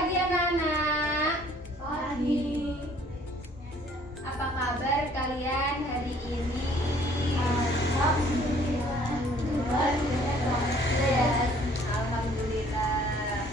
pagi anak-anak. Pagi. Apa kabar kalian hari ini? Alhamdulillah. Alhamdulillah.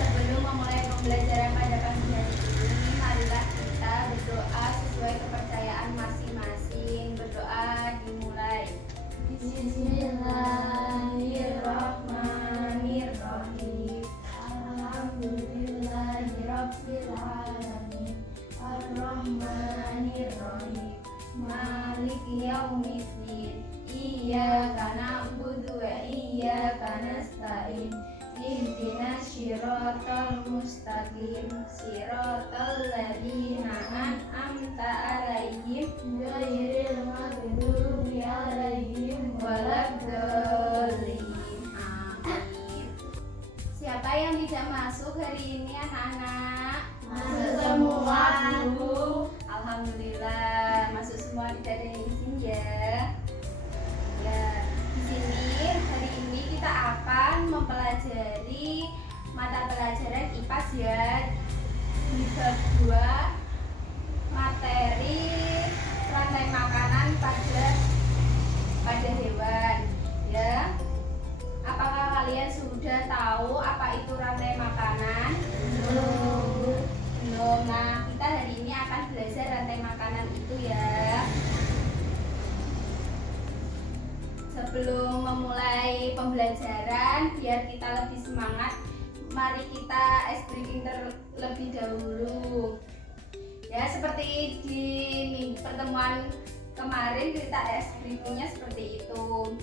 Sebelum memulai pembelajaran pada pagi hari ini, marilah kita berdoa sesuai kepercayaan masing-masing. Berdoa dimulai. Bismillahirrahmanirrahim. Alhamdulillahirabbil alamin. Arrahmanirrahim. Maliki yaumiddin. Iyyaka na'budu wa iyyaka nasta'in. Ihdinas siratal mustaqim. Siratal ladzina an'amta 'alaihim ghairil maghdubi 'alaihim waladdallin. Amin. Siapa yang tidak masuk hari ini anak-anak? Masuk semua, Bu. Alhamdulillah, masuk semua, tidak ada yang izin ya. Ya, di sini hari ini kita akan mempelajari mata pelajaran IPAS ya, di bab 2 materi rantai makanan pada hewan ya. Apakah kalian sudah tahu apa itu rantai makanan? Belum. Nah, kita hari ini akan belajar rantai makanan itu ya. Sebelum memulai pembelajaran, biar kita lebih semangat, mari kita ice breaking terlebih dahulu. Ya, seperti di pertemuan kemarin kita ice breakingnya seperti itu.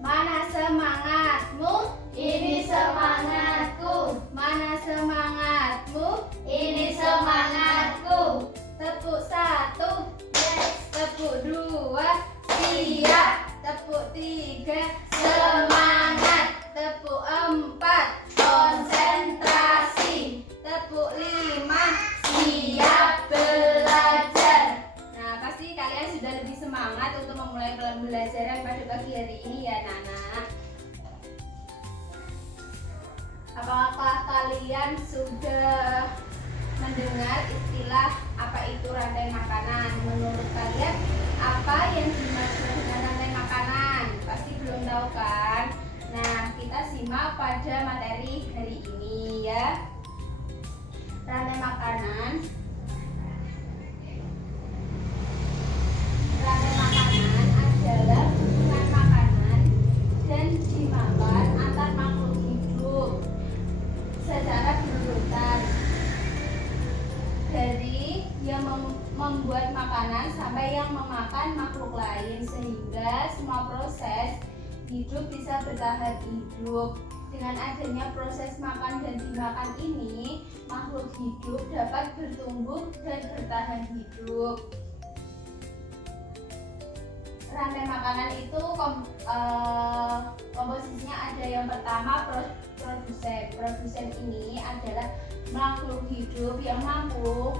Mana semangatmu? Ini semangatku. Mana semangatmu? Ini semangatku. Tepuk 1, Yes. tepuk 2, siap. Tepuk 3, Semangat. tepuk 4, Konsentrasi. tepuk 5, Siap belajar. Nah, pasti kalian sudah lebih semangat untuk memulai pembelajaran pada pagi hari ini ya, Nana. Apakah kalian sudah mendengar istilah apa itu rantai makanan? Menurut kalian apa yang dimaksud dengan rantai makanan? Pasti belum tahu kan? Nah, kita simak pada materi hari ini ya. Rantai makanan. Rantai makanan adalah hubungan makanan dan dimakan antar makhluk hidup secara berurutan, dari yang membuat makanan sampai yang memakan makhluk lain, sehingga semua proses hidup bisa bertahan hidup. Dengan adanya proses makan dan dimakan ini, makhluk hidup dapat bertumbuh dan bertahan hidup. Rantai makanan itu komposisinya ada yang pertama produsen. Produsen ini adalah makhluk hidup yang mampu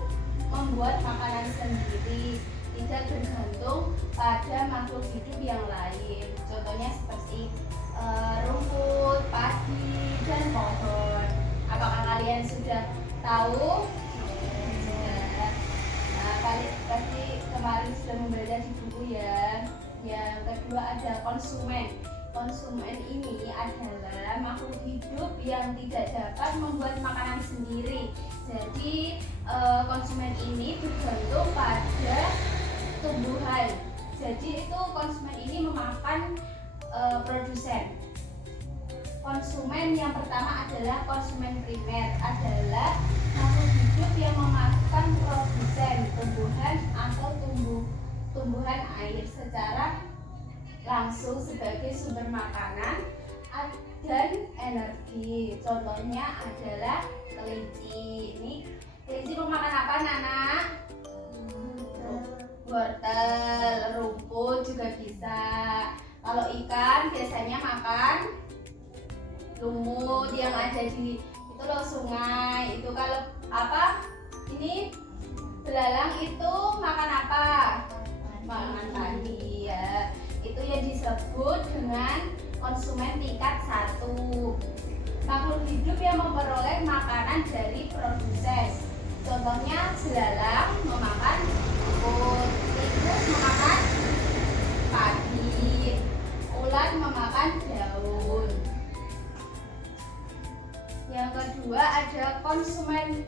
membuat makanan sendiri, tidak bergantung pada makhluk hidup yang lain. Contohnya seperti rumput, padi, dan pohon. Apakah kalian sudah tahu? Sudah. Nah, kalian pasti kemarin sudah membaca di buku ya. Yang kedua ada konsumen. Konsumen ini adalah makhluk hidup yang tidak dapat membuat makanan sendiri. Jadi konsumen ini bergantung pada tumbuhan. Jadi itu konsumen ini memakan produsen. Konsumen yang pertama adalah konsumen primer, adalah makhluk hidup yang memakan produsen tumbuhan atau tumbuhan air secara langsung sebagai sumber makanan dan energi. Contohnya adalah kelinci. Ini kelinci memakan apa, Nana? Wortel, rumput juga bisa. Kalau ikan biasanya makan lumut yang ada di itu loh sungai. Itu kalau apa? Ini belalang itu makan apa? Makan padi ya. Itu yang disebut dengan konsumen tingkat 1. makhluk hidup yang memperoleh makanan dari produsen. Contohnya belalang memakan rumput, tikus memakan padi, ulat memakan daun. Yang kedua ada konsumen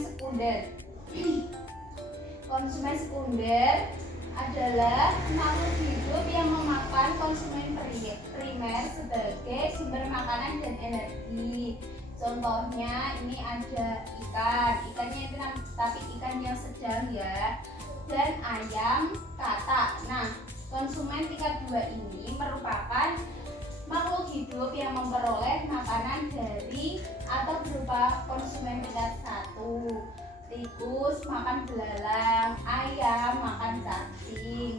sekunder. Konsumen sekunder adalah makhluk hidup yang memakan konsumen primer sebagai sumber makanan dan energi. Contohnya ini ada ikannya itu tapi ikan yang sedang ya, dan ayam, katak. Nah, konsumen tingkat 2 ini merupakan makhluk hidup yang memperoleh makanan dari atau berupa konsumen tingkat 1. Tikus makan belalang, ayam makan cacing.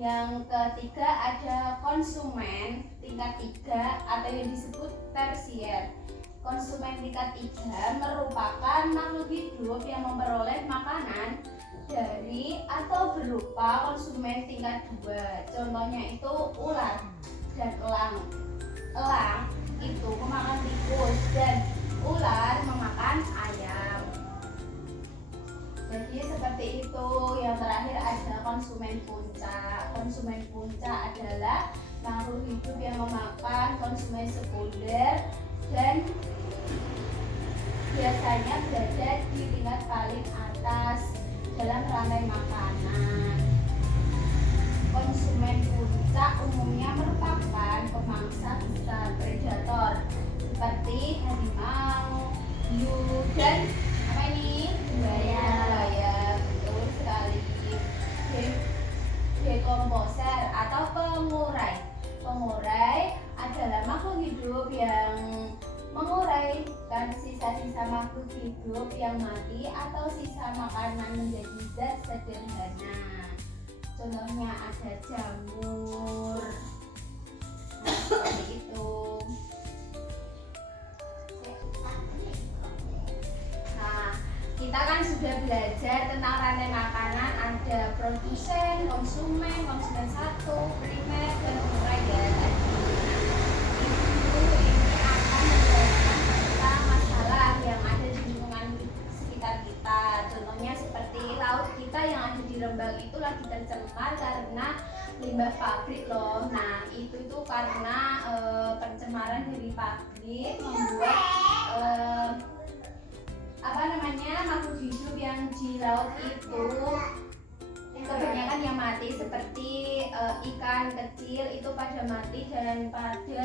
Yang ketiga ada konsumen tingkat 3 atau yang disebut tersier. Konsumen tingkat 3 merupakan makhluk hidup yang memperoleh makanan dari atau berupa konsumen tingkat 2. Contohnya itu ulat dan elang. Elang itu memakan tikus dan ular memakan ayam. Jadi seperti itu. Yang terakhir ada konsumen puncak. Konsumen puncak adalah makhluk hidup yang memakan konsumen sekunder dan biasanya berada di tingkat paling atas dalam rantai makanan. Konsumen puncak umumnya merupakan pemangsa besar predator seperti harimau, hiu, dan apa ini? Buaya. Betul sekali. Dekomposer atau pengurai. Pengurai adalah makhluk hidup yang menguraikan sisa-sisa makhluk hidup yang mati atau sisa makanan menjadi zat sederhana. Contohnya ada jamur. Nah, seperti itu. Nah, kita kan sudah belajar tentang rantai makanan, ada produsen, konsumen 1, primer, dan pengurai ya tadi. Ini akan menjelaskan tentang masalah yang ada di lingkungan sekitar kita. Contohnya seperti laut kita yang ada di Rembang itu lagi tercemar karena limbah pabrik loh. Nah, itu karena pencemaran dari pabrik membuat makhluk hidup yang di laut itu kebanyakan yang mati, seperti ikan kecil itu pada mati dan pada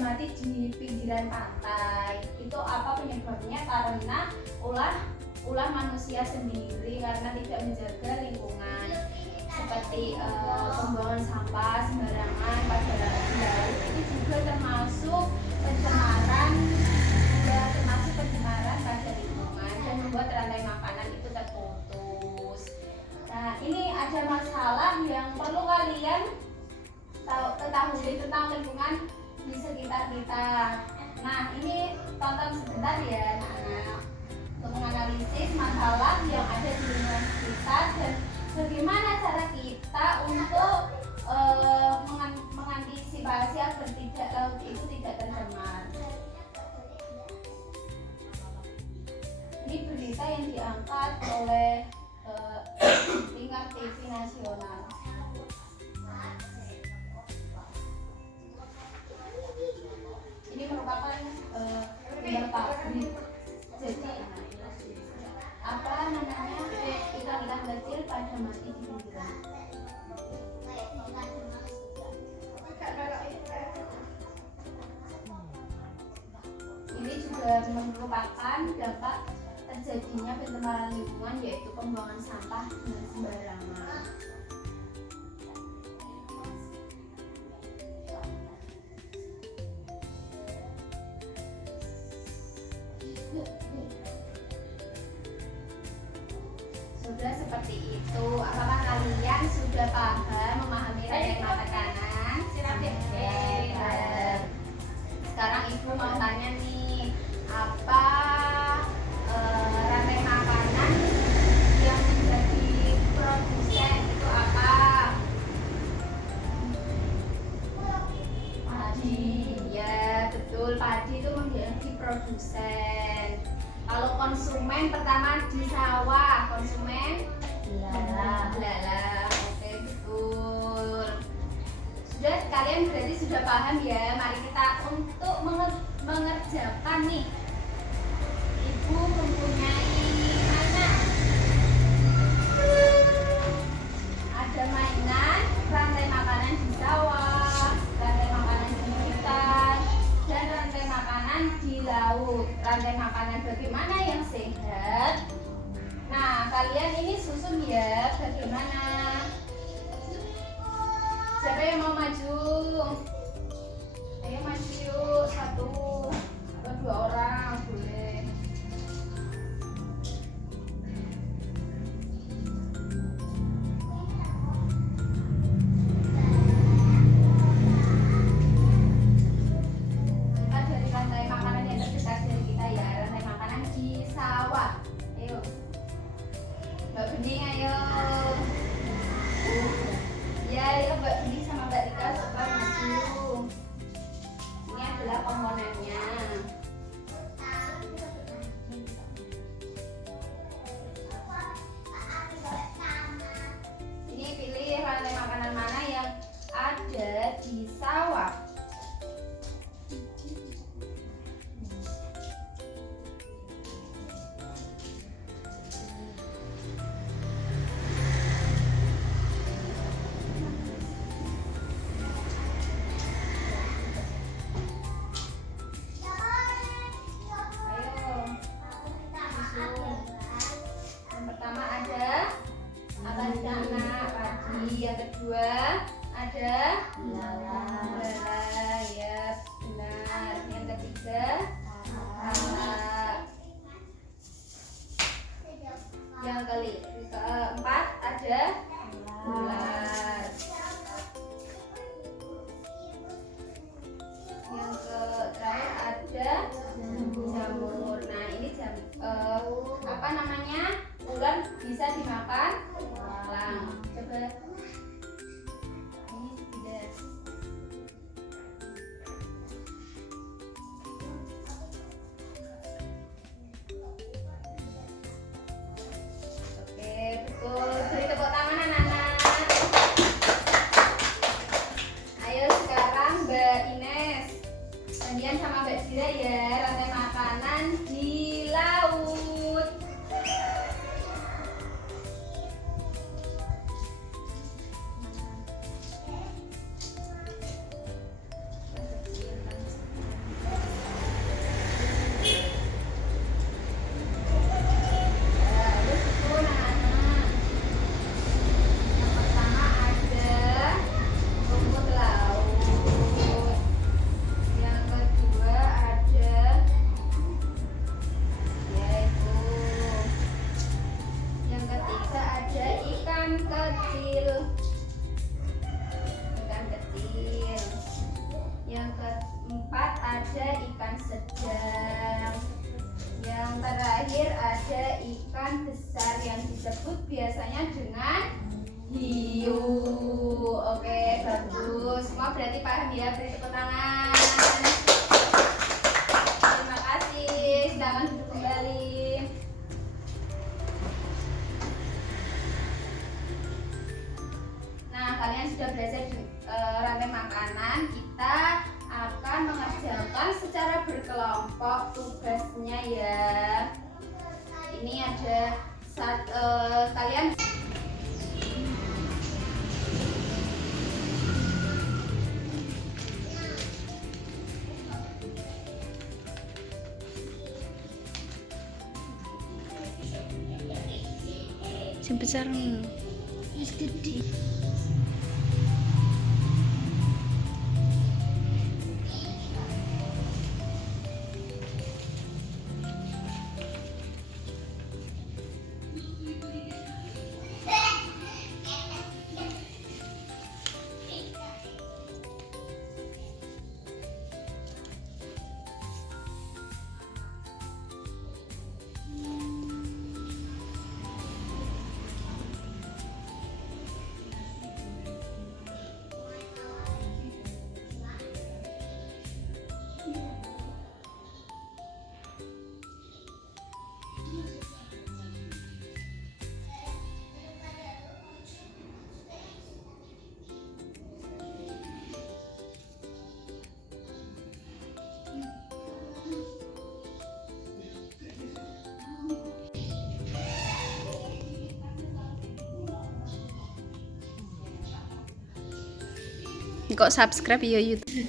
mati di pinggiran pantai. Itu apa penyebabnya? Karena ulah manusia sendiri karena tidak menjaga lingkungan, seperti pembuangan sampah sembarangan pada laut. Itu juga termasuk pencemaran pada lingkungan dan membuat rantai makanan itu terputus. Nah, ini ada masalah yang perlu kalian ketahui tentang lingkungan di sekitar kita. Nah, ini tonton sebentar ya, anak-anak, untuk menganalisis masalah yang ada di lingkungan kita dan bagaimana cara kita untuk mengantisipasi agar laut itu tidak tercemar. Ini berita yang diangkat oleh tingkat TV nasional. Ini merupakan limbah pabrik. Jadi apa namanya, ikan-ikan kecil pada mati di pinggiran. Ini juga merupakan dampak terjadinya pencemaran lingkungan, yaitu pembuangan sampah dengan sembarangan. Sudah seperti itu. Apakah kalian sudah memahami rantai makanan? Sekarang ibu mau tanya nih, apa rantai makanan yang menjadi produsen itu apa? kalian berarti sudah paham ya. Mari kita untuk mengerjakan nih. Ibu mempunyai anak. Ada mainan, rantai makanan di sawah, rantai makanan di hutan, dan rantai makanan di laut. Rantai makanan bagaimana yang sehat? Nah, kalian ini susun ya bagaimana. Siapa yang mau maju? Ayo maju yuk, 1 atau 2 orang boleh. Kita dari rantai makanan yang terdekat dari kita ya, rantai makanan di sawah. Ayo, Mbak Bening ayo. Ya, ayo Mbak Bening sama Mbak Rika coba maju. Ini adalah komponennya. Ini pilih rantai makanan mana yang ada di sawah. Yang pertama ada apa di sana? Padi. Yang kedua ada bala, ya benar. Yang ketiga salak. Yang keempat ada ulat. Yang terakhir ada jamur. Nah ini apa namanya? Ulat bisa dimakan walang. Coba ini tidak. Oke, betul. Beri tepuk tangan anak-anak. Ayo sekarang Mbak Ines gantian sama Mbak Dira ya, rantai makanan di laut. Yang terakhir ada ikan besar yang disebut biasanya dengan hiu. Oke, bagus. Semua berarti paham ya? Beri tepuk tangan. Terima kasih. Silakan duduk kembali. Nah, kalian sudah belajar rantai makanan. Kita akan mengerjakan secara berkelompok tugasnya ya. Ini ada kalian sebesar ini gede. Kok subscribe ya YouTube.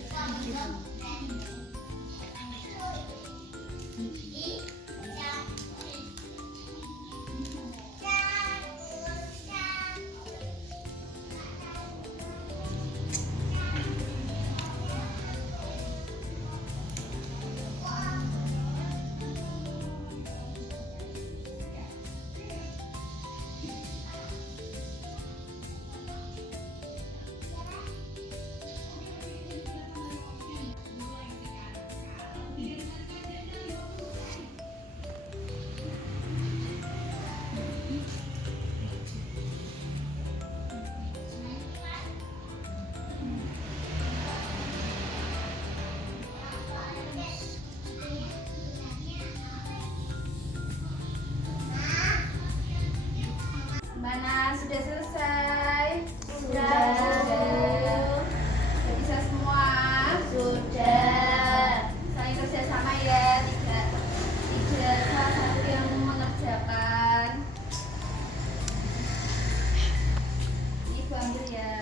Mana sudah selesai? Sudah. Sudah bisa semua? Sudah. Saling kerjasama ya, tidak salah satu yang mengerjakan. Ini Ibu ambil ya.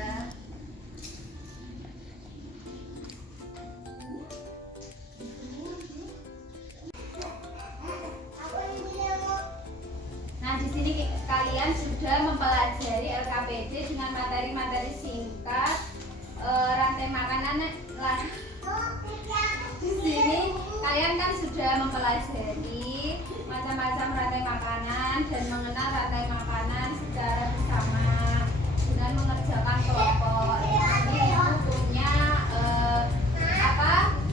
Nah, di sini kalian sudah mempelajari LKPD dengan materi-materi singkat, rantai makanan. Di sini kalian kan sudah mempelajari macam-macam rantai makanan dan mengenal rantai makanan secara bersama dengan mengerjakan kelompok. Ini ibu punya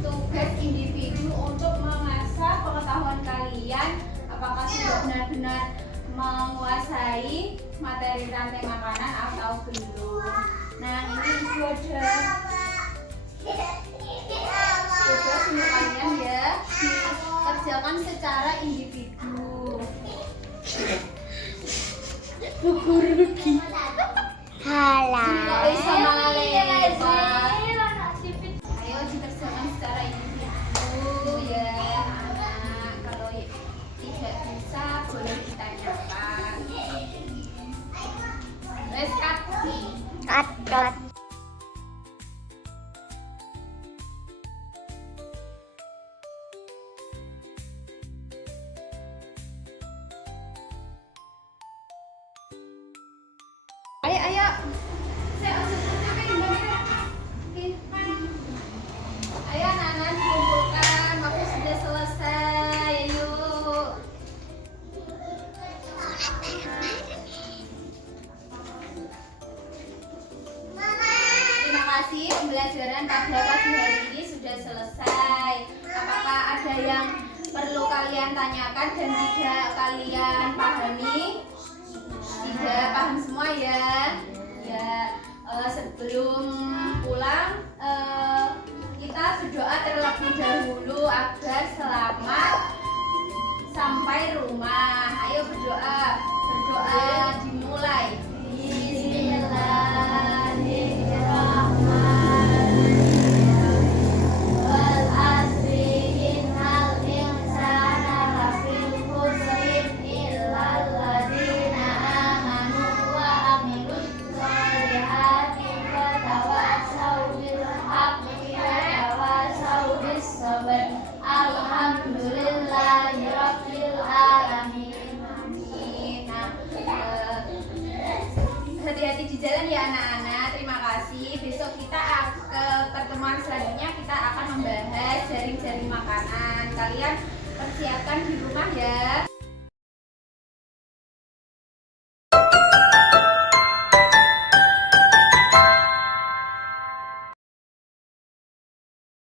tugas individu untuk mengasah pengetahuan kalian apakah sudah benar-benar menguasai materi rantai makanan atau belum. Nah, ini ibu ada tugas untuk kalian ya, dikerjakan secara individu. Kalau sama lebar. Ayo dikerjakan secara individu ya anak-anak. Kalau tidak bisa boleh ditanyakan. Wes cut. Ayo. Ayo anak-anak dikumpulkan, waktu sudah selesai. Ayo. Terima kasih pembelajaran pada pagi hari ini sudah selesai. Apakah ada yang perlu kalian tanyakan dan tidak kalian pahami? Tidak paham semua ya. Sebelum pulang kita berdoa terlebih dahulu agar selamat sampai rumah. Ayo berdoa dimulai. Hati-hati di jalan ya anak-anak. Terima kasih. Besok kita ke pertemuan selanjutnya kita akan membahas jaring-jaring makanan. Kalian persiapkan di rumah ya.